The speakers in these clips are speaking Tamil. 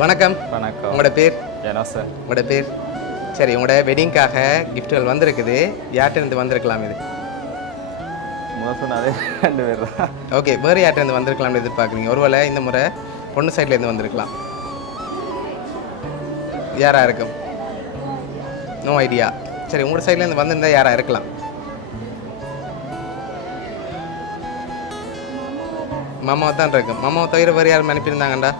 வணக்கம். வணக்கம். உங்களோட பேர்? ஏனா சார். உங்களோட பேர்? சரி, உங்களோட வெட்டிங்காக கிஃப்ட்டுகள் வந்திருக்குது. யார்கிட்ட வந்திருக்கலாம் இது? சொன்னாலே 2 பேர் தான். ஓகே, வேறு யார்கிட்ட வந்திருக்கலாம்னு எதிர்பார்க்குறீங்க? ஒருவேளை இந்த முறை பொண்ணு சைட்லேருந்து வந்திருக்கலாம். யாராக இருக்கும்? No idea. சரி, உங்களோட சைட்லேருந்து வந்திருந்தால் யாராக இருக்கலாம்? மாமாவை தான் இருக்கும். மாமாவை தவிர வேறு யாரும் அனுப்பியிருந்தாங்கண்டா?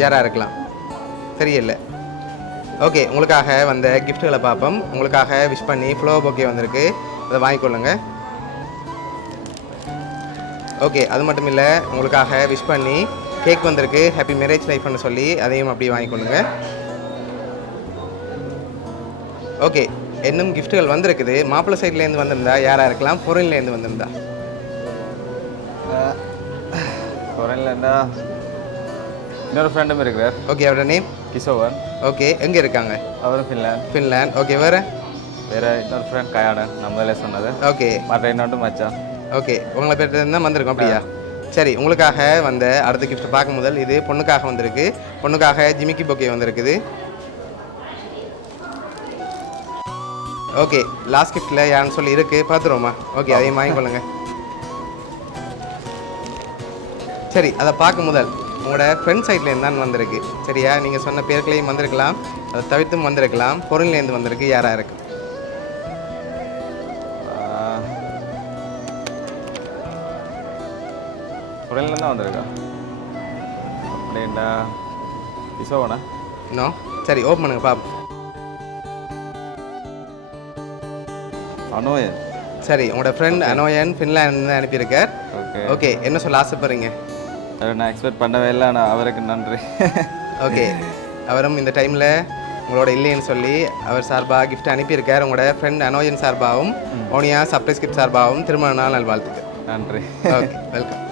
யாராக இருக்கலாம்? தெரியல. ஓகே, உங்களுக்காக வந்த கிஃப்ட்டுகளை பார்ப்போம். உங்களுக்காக விஷ் பண்ணி ஃப்ளவர் பொக்கே வந்திருக்கு, அதை வாங்கிக்கொள்ளுங்க. ஓகே, அது மட்டும் இல்லை, உங்களுக்காக விஷ் பண்ணி கேக் வந்திருக்கு, ஹாப்பி மேரேஜ் லைஃப்னு சொல்லி அதையும் அப்படி வாங்கிக்கொள்ளுங்க. ஓகே, இன்னும் கிஃப்ட்டுகள் வந்திருக்குது. மாப்பிள்ளை சைட்லேருந்து வந்திருந்தா யாராக இருக்கலாம்? பொருள்லேருந்து வந்திருந்தா? பொருள்லேருந்தா இன்னொரு ஃப்ரெண்டும் இருக்கிறார். ஓகே, அவரோட நேம்? கிஷோவன். ஓகே, எங்கே இருக்காங்க? அவரும் ஃபின்லாண்ட். ஓகே, வேறு இன்னொரு ஃப்ரெண்ட் கயாடன், நம்மளே சொன்னது. ஓகே, மற்ற இன்னொன்று மச்சான். ஓகே, உங்களை பேர் தான் வந்திருக்கோம் அப்படியா? சரி, உங்களுக்காக வந்த அடுத்த கிஃப்ட் பார்க்கும் முதல் இது பொண்ணுக்காக வந்திருக்கு. பொண்ணுக்காக ஜிமிக்கி பொக்கே வந்திருக்குது. ஓகே, லாஸ்ட் கிஃப்ட்டில் யாருன்னு சொல்லி இருக்குது, பார்த்துருவோமா? ஓகே, அதையும் வாங்கிக்கொள்ளுங்க. சரி, அதை பார்க்கும் முதல் உங்களோட ஃப்ரெண்ட் சைட்லேருந்து தான் வந்திருக்கு. சரியா? நீங்கள் சொன்ன பேர்களையும் வந்திருக்கலாம், அதை தவிர்த்தும் வந்திருக்கலாம். பொருள்லேருந்து வந்திருக்கு. யாராக இருக்கு? பொருள்லேருந்து தான் வந்திருக்கா அப்படின்னா கிஷோவனா? இன்னும் சரி, ஓப்பன் பண்ணுங்க பாப்போம். அனோயன். சரி, உங்களோட ஃப்ரெண்ட் அனோயன் ஃபின்லாந்து அனுப்பியிருக்கார். ஓகே. ஓகே, என்ன சொல்ல ஆசைப்படுறீங்க? நான் எக்ஸ்பெக்ட் பண்ணவே இல்லை, ஆனால் அவருக்கு நன்றி. ஓகே, அவரும் இந்த டைமில் உங்களோட இல்லைன்னு சொல்லி அவர் சார்பாக கிஃப்ட் அனுப்பியிருக்கார். உங்களோட ஃப்ரெண்ட் அனோயன் சார்பாகவும் ஓனியா சர்ப்ரைஸ் கிஃப்ட் சார்பாகவும் திருமண நாள் நல்வாழ்த்துக்கள். நன்றி. Okay, welcome.